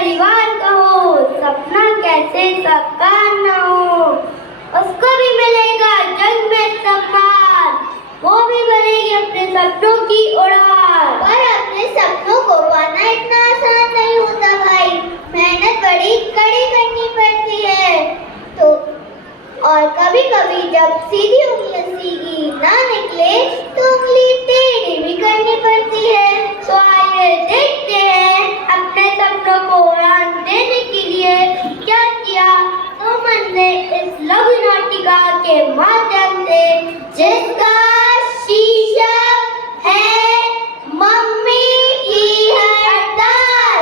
परिवार का हो, सपना कैसे साकार न हो। उसको भी मिलेगा जग में सम्मान, वो भी भरेगी अपने सपनों की उड़ान। पर अपने सपनों को पाना इतना आसान नहीं होता भाई, मेहनत बड़ी कड़ी करनी पड़ती है। तो और कभी कभी जब सीधी उंगली सीधी ना निकले तो उंगली टेढ़ी भी करनी पड़ती है। तो आइए देखते हैं अपने सपनों को उड़ान देने के लिए क्या किया सुमन ने इस लघु नाटिका के माध्यम से, जिसका शीर्षक है मम्मी की हड़ताल।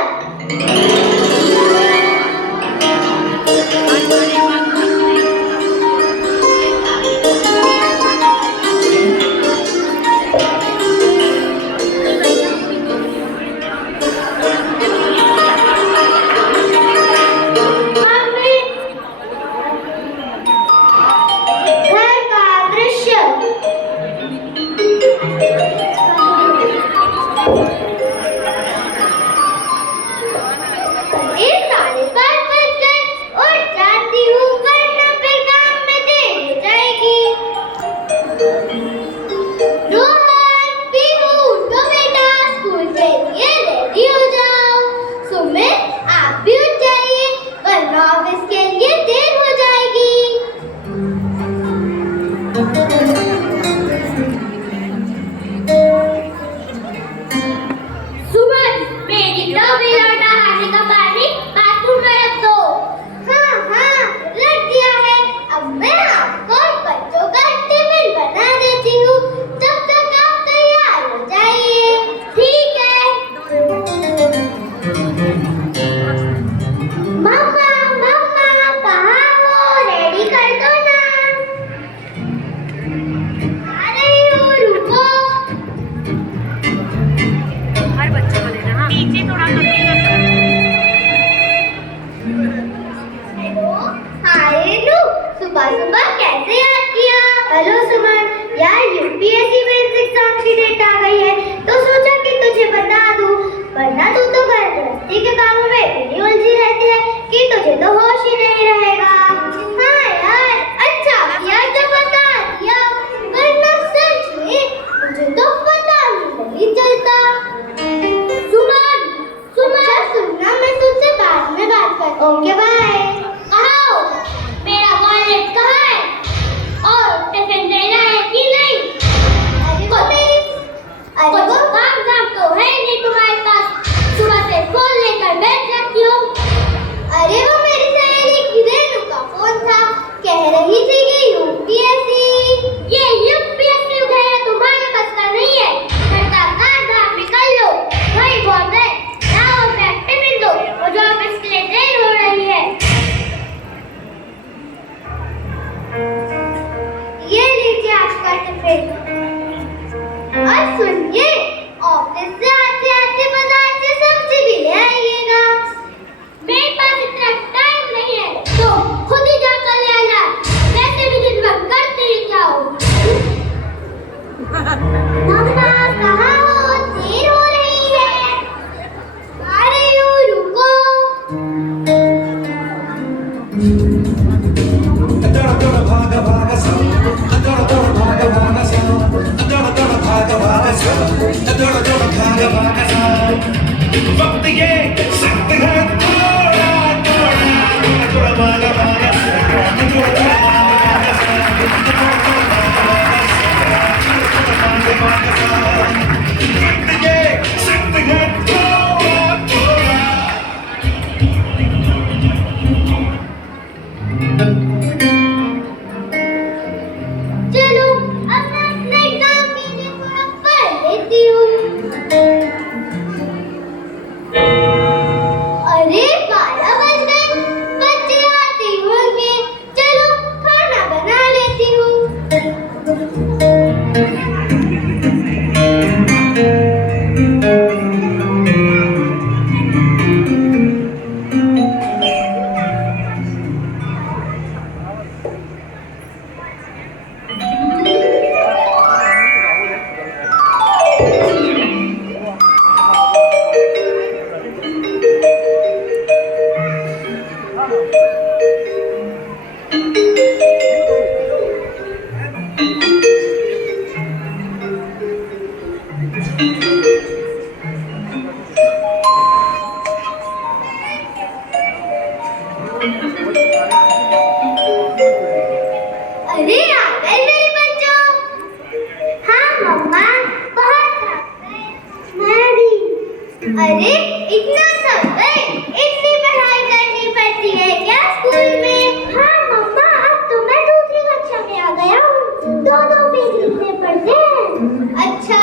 Okay bye. कहाँ हो? मेरा वॉलेट कहाँ है? और टिफिन देना है कि नहीं? अरे वो काम तो है नहीं तुम्हारे पास, सुबह से फोन लेकर बैठ रखी हो। अरे वो मेरी सहेली की रेनू का फोन था, कह रही थी कि यूपीएससी। ये यूपीएससी वगैरह तुम्हारे पास का नहीं है, घर का काम निकल लो, भाई बहुत है। जाओ बैग टिफिन दो, और जो ऑफिस के लिए देर हो रही है। ये लीजिए आपका टिफिन। और सुनिए, ऑफिस से आते आते बाजार से सब्जी भी ले आइएगा। मेरे पास इतना टाइम नहीं है, तो खुद ही जाकर ले आना। वैसे भी दिन भर करते ही क्या हो। मम्मा कहाँ हो? देर हो रही है। आ रही हूँ, रुको। वक्त ये सख्त है, थोड़ा थोड़ा थोड़ा भागा भागा वक्त ये सख्त है, थोड़ा थोड़ा। चलो अब मैं अपने काम के लिए थोड़ा पढ़ लेती हूँ। अरे 12 बज गए, बच्चे आते होंगे। चलो खाना बना लेती हूँ। अरे आ गए मेरे बच्चों। हाँ मम्मा, बहुत थक गए। मैं भी। अरे इतना थक गए, इतनी पढ़ाई करनी पड़ती है क्या स्कूल में? हाँ मम्मा, अब तो मैं दूसरी कक्षा में आ गया हूँ, दो पेज लिखने पड़ते हैं। अच्छा,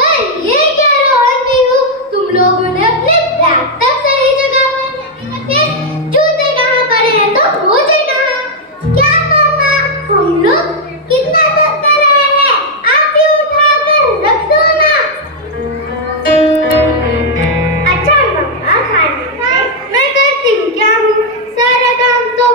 पर ये क्या रोहन भी हूँ, तुम लोगों ने अपने बैग तक सही जगह पर नहीं रखे, जूते कहाँ पड़े हैं तो मोजे कहाँ? क्या मम्मा, हम लोग कितना थक कर रहे हैं, आप भी उठा कर रख दो ना। अच्छा मम्मा, खाने मैं करती हूँ क्या हूँ, सारा काम तो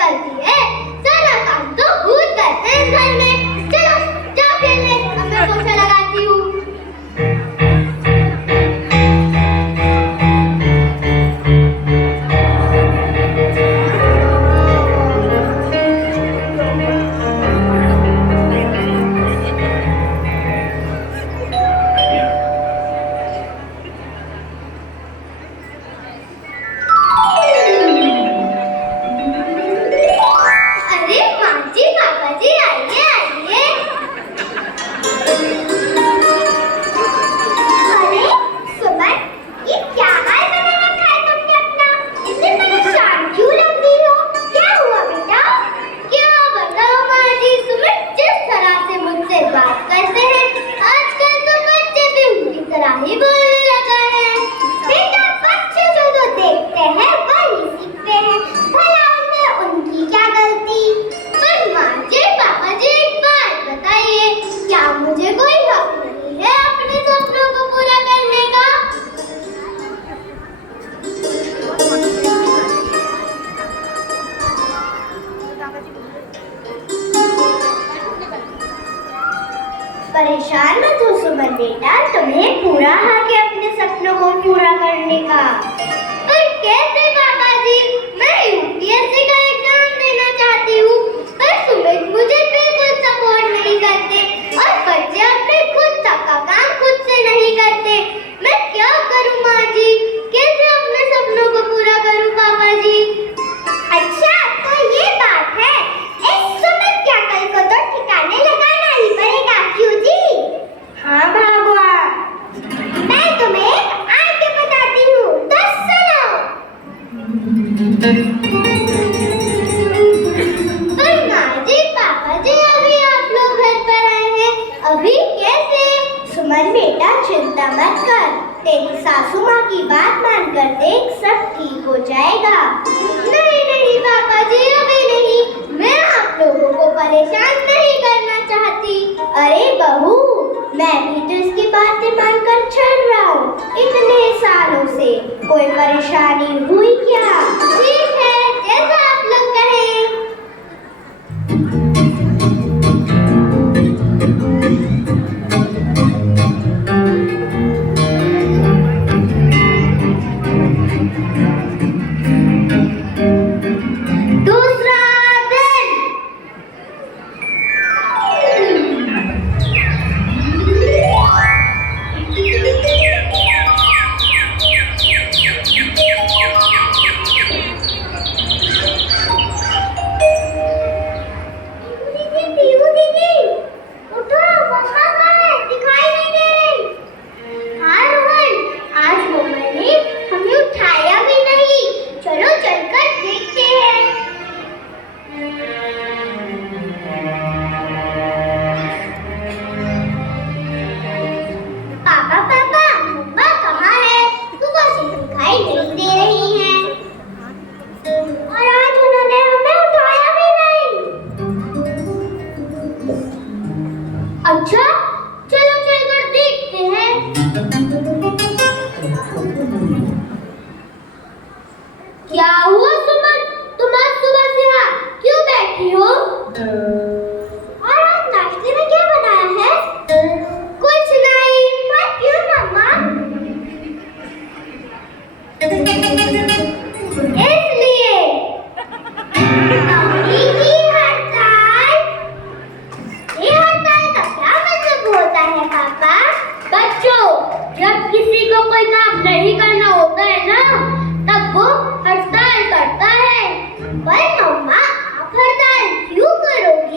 करती है। सारा काम तो भूत करते हैं घर में। चलो जाओ खेलने, अब मैं पोछा लगाती हूँ। अरे माँ जी, पापा जी, आइए आइए। अरे सुमन, ये क्या हाल बना रखा है तुमने अपना? इतनी परेशान क्यों लग रही हो? क्या हुआ बेटा? क्या बताओ माँ जी, सुमन जिस तरह से मुझसे बात करते हैं, आजकल तो बच्चे भी उनकी तरह ही बोलने लगा है। बेटा, बच्चे जो देखते हैं वही सीखते हैं, भला उनमें उनकी क्या गलती? पर माँ जी, पापा जी, एक बात बताइए, क्या मुझे कोई हक नहीं है अपने सपनों को पूरा करने का? परेशान मत हो सुमन बेटा, तुम्हें पूरा हक है अपने सपनों को पूरा करने का। पर कैसे पापा जी? मैं यूपीएससी का एग्जाम देना चाहती हूँ, पर सुमित मुझे बिल्कुल सपोर्ट नहीं करते और बच्चे अपने खुद तक का काम खुद से नहीं करते। मैं क्या करूँ माँ जी? कैसे अपने सपनों को पूरा करूँ पापा जी? अच्छा, तो ये बात है। इस सुमित क्या कल को तो ठिकाने लगाना ही पड़ेगा, क्यों जी? हाँ भगवान, मैं तुम्हें एक आइडिया बताती हूँ, तो सुनो। पर माँ जी, पापा जी, अभी आप लोग घर पर आए हैं, अभी कैसे? सुमन बेटा, चिंता मत कर, तेरी सासू माँ की बात मानकर देख, सब ठीक हो जाएगा। नहीं नहीं पापा जी, अभी नहीं, मैं आप लोगों को परेशान नहीं करना चाहती। अरे बहू, मैं भी तो इसकी बातें मानकर चल रहा हूँ इतने सालों से, कोई परेशानी हुई क्या? ठीक है, जैसा आप लोग कहें। दूसरा दिन। पीहू दीदी, उठो, मम्मा कहाँ है? दिखाई नहीं दे रही। हाँ रोहन, आज मम्मा ने हमें उठाया भी नहीं। चलो चलकर देखते हैं। पापा पापा, मम्मा कहाँ है? सुबह से दिखाई नहीं दे रही हैं। और आज उन्होंने हमें उठाया भी नहीं। अच्छा, चलो चलकर देखते हैं। क्या हुआ सुमन, तुम आज सुबह से यहाँ क्यों बैठी हो? और आज नाश्ते में क्या बनाया है? कुछ नहीं, पर क्यों मम्मा? इसलिए मम्मी की हड़ताल। ये हड़ताल का क्या मतलब होता है पापा? बच्चों, जब किसी को कोई काम नहीं करना होता है ना, तब वो हड़ताल करता है। पर मम्मा, आप हड़ताल क्यों करोगे?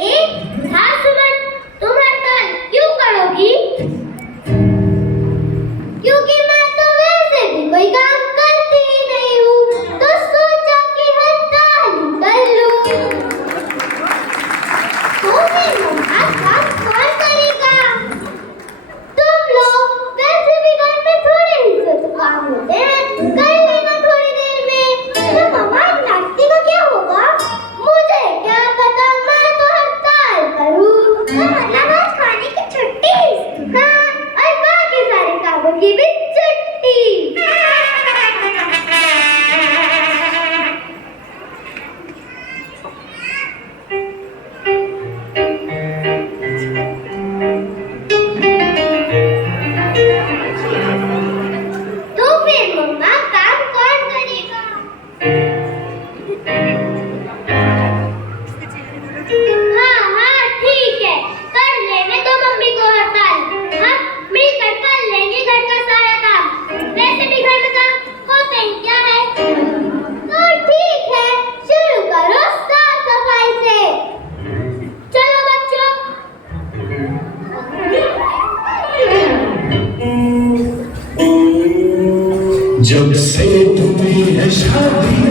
जब से हुई है शादी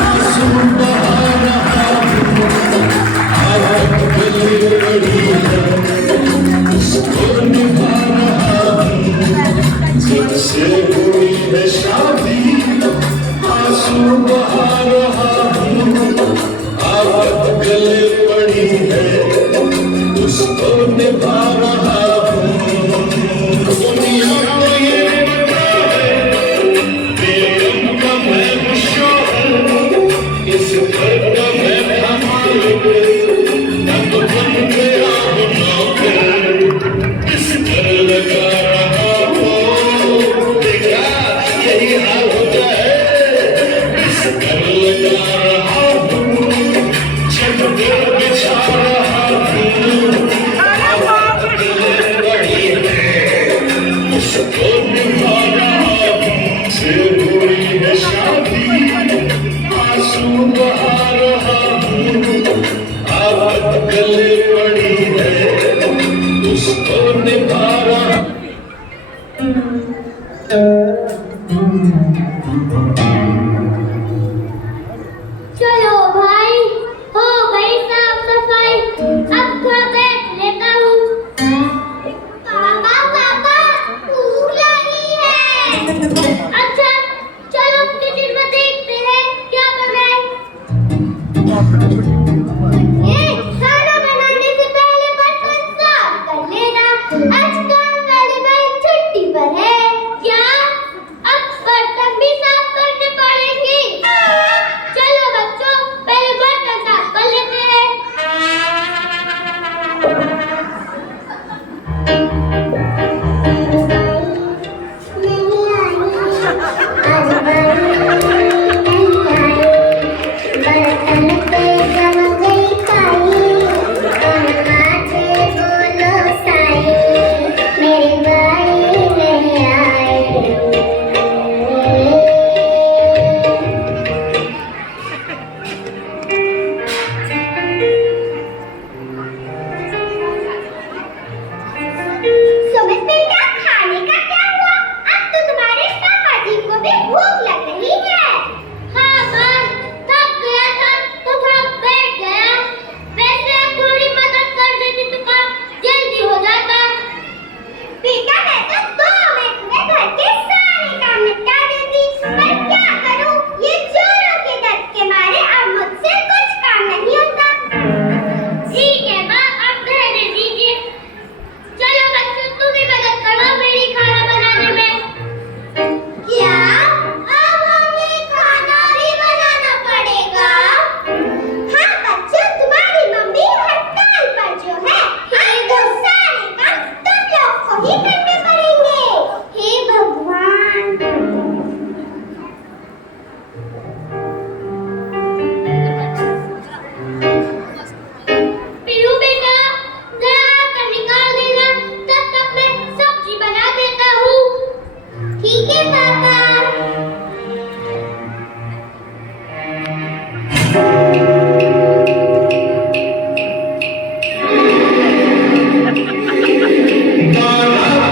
आंसू बहा रहा हूँ, आदत गले पड़ी है उसको निभा रहा हूँ। जब से हुई है शादी आंसू बहा रहा हूँ, आदत गले पड़ी है उसको निभा रहा हूँ। दुनिया को ये पता है बेगम का मैं शौहर, इस घर का मैं था मालिक, अब बन गया हूँ नौकर, इस घर लगा रहा हूँ। देखा यही हाल होता है, इस घर लगा रहा हूँ, चद्दर बिछा रहा हूँ, उसको निभा रहा हूँ। से हुई है शादी आंसू बहा रहा हूँ, आदत गले पड़ी है उसको निभा रहा चलो भाई, हो गई साफ सफाई, अब थोड़ा बैठ लेता हूँ। पापा पापा, भूख लगी है। अच्छा, चलो किचन में देखते हैं क्या बनाए। ये खाना बनाने से पहले बर्तन साफ कर लेना, आज काम वाले भाई छुट्टी पर है। क्या अब बर्तन भी साफ करने पड़ेंगे? चलो बच्चों, पहले बर्तन साफ कर लेते हैं। सुमित बेटा, खाने का क्या हुआ? अब तो तुम्हारे पापा जी को भी भूख लग रही है। हाँ माँ, थक गया था तो थोड़ा बैठ गया। वैसे अब थोड़ी मदद कर देती तो काम जल्दी हो जाता। बेटा, मैं तो 2 मिनट में घर के सारे काम निपटा देती, पर क्या करूँ, ये जोरों के दर्द के मारे अब मुझसे कुछ काम नहीं होता। ठीक है माँ, अब रहने दीजिए। चलो बच्चों, तुम भी मदद करो मेरी खाना बनाने में। क्या अब हमें खाना भी बनाना पड़ेगा? हाँ बच्चों, तुम्हारी मम्मी हड़ताल पर जो है, अब तो सारे काम तुम लोग को ही करने पड़ेंगे। हे भगवान। पीलू बेटा, जरा आटा निकाल देना, तब तक मैं सब्जी बना देता हूँ। ठीक है पापा।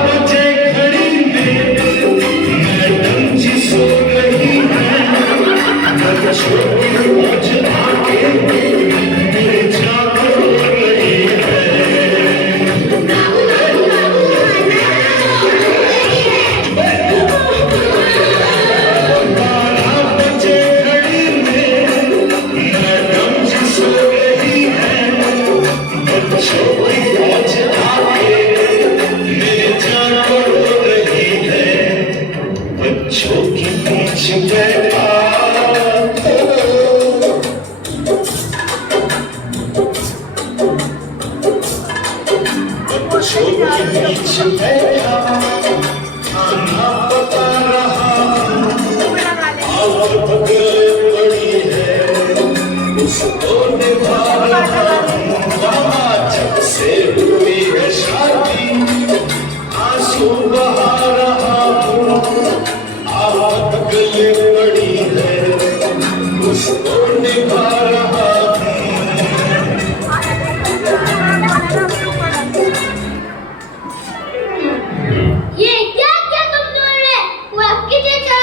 बजे घड़ी में मैडम जी सो रही है, बच्चों की पहुंच आके मेरे जागो रही है। 12 बजे घड़ी में मैडम जी सो रही है, बच्चों की पहुंच आके मेरे जागो रही है। बच्चों की पीछ बैठा बच्चों की पीछ बैठा खाना पका रहा हूँ, आदत गले पड़ी है उसको निभा रहा हूँ। जब से हुई है शादी आंसू बहा रहा हूँ, आदत गले पड़ी है उसको निभा रहा हूँ। ये क्या क्या तुम दोनों ने? वो किचन का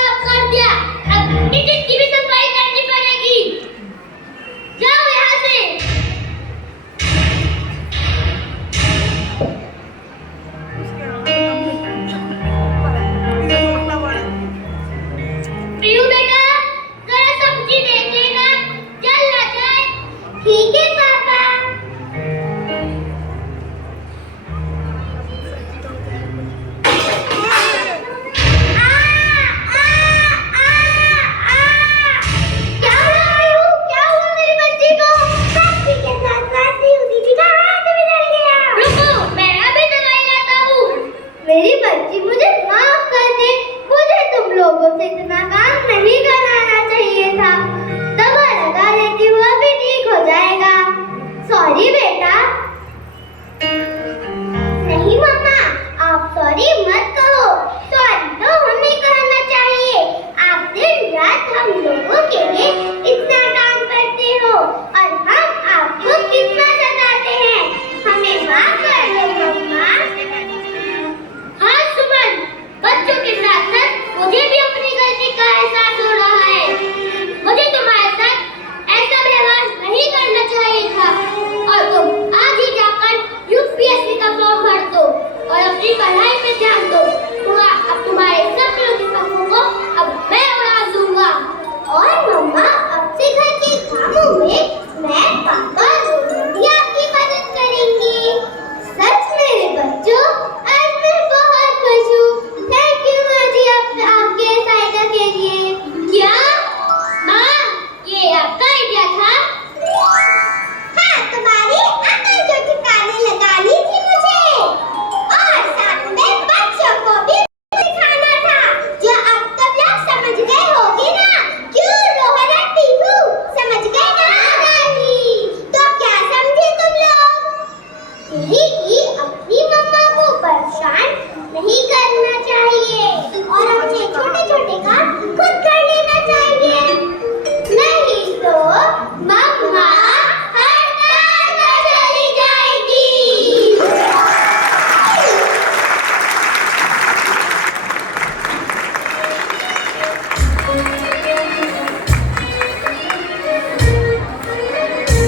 छोटे छोटे काम खुद